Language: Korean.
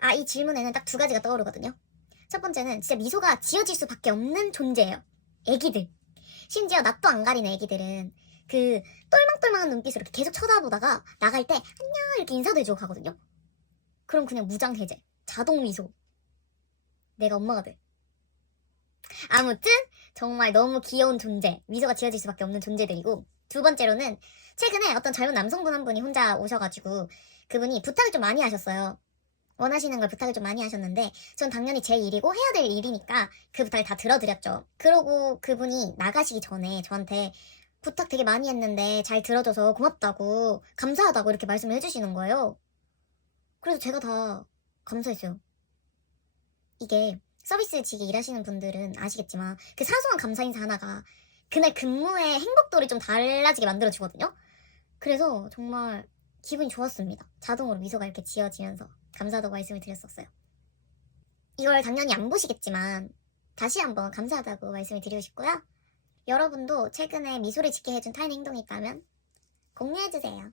아, 이 질문에는 딱 두 가지가 떠오르거든요. 첫 번째는 진짜 미소가 지어질 수밖에 없는 존재예요. 애기들. 심지어 낯도 안 가리는 애기들은 그 똘망똘망한 눈빛으로 계속 쳐다보다가 나갈 때 안녕 이렇게 인사도 해주고 가거든요. 그럼 그냥 무장 해제. 자동 미소. 내가 엄마가 돼. 아무튼 정말 너무 귀여운 존재. 미소가 지어질 수밖에 없는 존재들이고 두 번째로는 최근에 어떤 젊은 남성분 한 분이 혼자 오셔가지고 그분이 부탁을 좀 많이 하셨어요. 원하시는 걸 부탁을 좀 많이 하셨는데 전 당연히 제 일이고 해야 될 일이니까 그 부탁을 다 들어드렸죠. 그러고 그분이 나가시기 전에 저한테 부탁 되게 많이 했는데 잘 들어줘서 고맙다고 감사하다고 이렇게 말씀을 해주시는 거예요. 그래서 제가 다 감사했어요. 이게 서비스직에 일하시는 분들은 아시겠지만 그 사소한 감사 인사 하나가 그날 근무의 행복도를 좀 달라지게 만들어주거든요. 그래서 정말 기분이 좋았습니다. 자동으로 미소가 이렇게 지어지면서 감사하다고 말씀을 드렸었어요. 이걸 당연히 안 보시겠지만 다시 한번 감사하다고 말씀을 드리고 싶고요. 여러분도 최근에 미소를 짓게 해준 타인 행동이 있다면 공유해주세요.